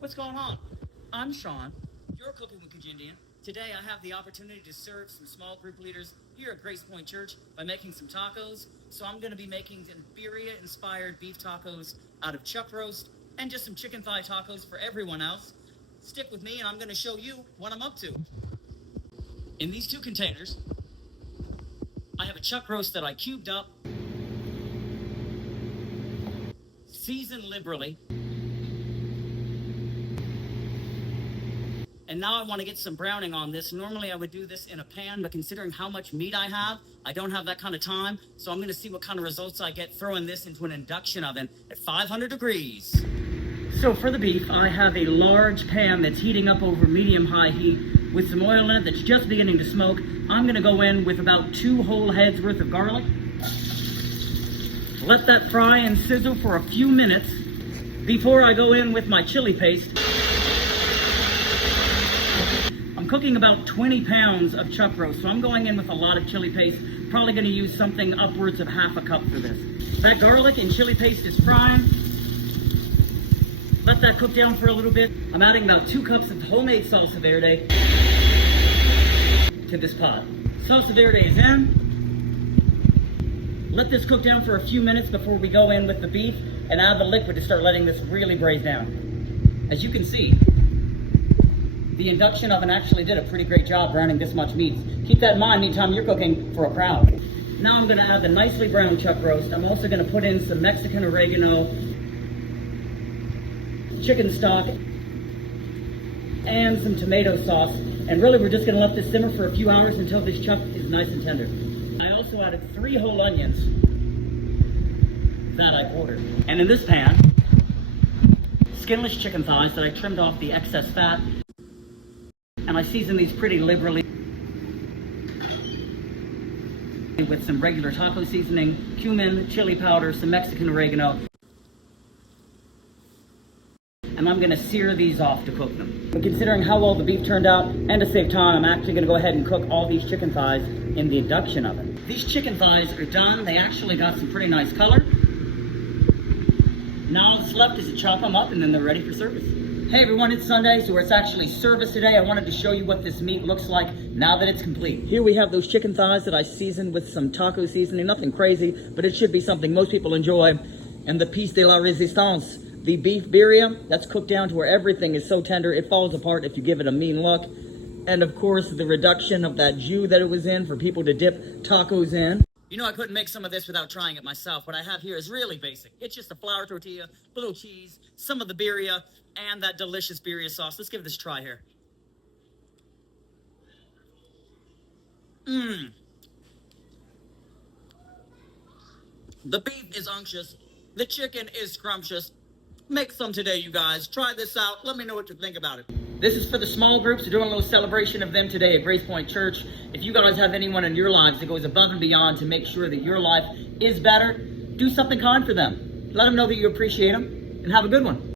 What's going on? I'm Sean. You're cooking with Cajindian. Today I have the opportunity to serve some small group leaders here at Grace Point Church by making some tacos. So I'm going to be making birria-inspired beef tacos out of chuck roast and just some chicken thigh tacos for everyone else. Stick with me and I'm going to show you what I'm up to. In these two containers, I have a chuck roast that I cubed up, seasoned liberally, and now I want to get some browning on this. Normally I would do this in a pan, but considering how much meat I have, I don't have that kind of time. So I'm going to see what kind of results I get throwing this into an induction oven at 500 degrees. So for the beef, I have a large pan that's heating up over medium-high heat with some oil in it that's just beginning to smoke. I'm going to go in with about 2 whole heads worth of garlic. Let that fry and sizzle for a few minutes before I go in with my chili paste. I'm cooking about 20 pounds of chuck roast, so I'm going in with a lot of chili paste. Probably going to use something upwards of half a cup for this. That garlic and chili paste is frying. Let that cook down for a little bit. I'm adding about 2 cups of homemade salsa verde to this pot. Salsa verde is in. Let this cook down for a few minutes before we go in with the beef and add the liquid to start letting this really braise down. As you can see, the induction oven actually did a pretty great job browning this much meat. Keep that in mind anytime you're cooking for a crowd. Now I'm going to add the nicely browned chuck roast. I'm also going to put in some Mexican oregano, chicken stock, and some tomato sauce. And really we're just going to let this simmer for a few hours until this chuck is nice and tender. I also added 3 whole onions that I quartered. And in this pan, skinless chicken thighs that I trimmed off the excess fat. And I season these pretty liberally with some regular taco seasoning, cumin, chili powder, some Mexican oregano. And I'm going to sear these off to cook them. But considering how well the beef turned out, and to save time, I'm actually going to go ahead and cook all these chicken thighs in the induction oven. These chicken thighs are done. They actually got some pretty nice color. Now all that's left is to chop them up and then they're ready for service. Hey everyone, it's Sunday, so it's actually service today. I wanted to show you what this meat looks like now that it's complete. Here we have those chicken thighs that I seasoned with some taco seasoning. Nothing crazy, but it should be something most people enjoy. And the piece de la resistance, the beef birria, that's cooked down to where everything is so tender it falls apart if you give it a mean look. And of course, the reduction of that jus that it was in for people to dip tacos in. You know, I couldn't make some of this without trying it myself. What I have here is really basic. It's just a flour tortilla, a little cheese, some of the birria, and that delicious birria sauce. Let's give this a try here. The beef is unctuous. The chicken is scrumptious. Make some today, you guys. Try this out. Let me know what you think about it. This is for the small groups. We're doing a little celebration of them today at Grace Point Church. If you guys have anyone in your lives that goes above and beyond to make sure that your life is better, do something kind for them. Let them know that you appreciate them, and have a good one.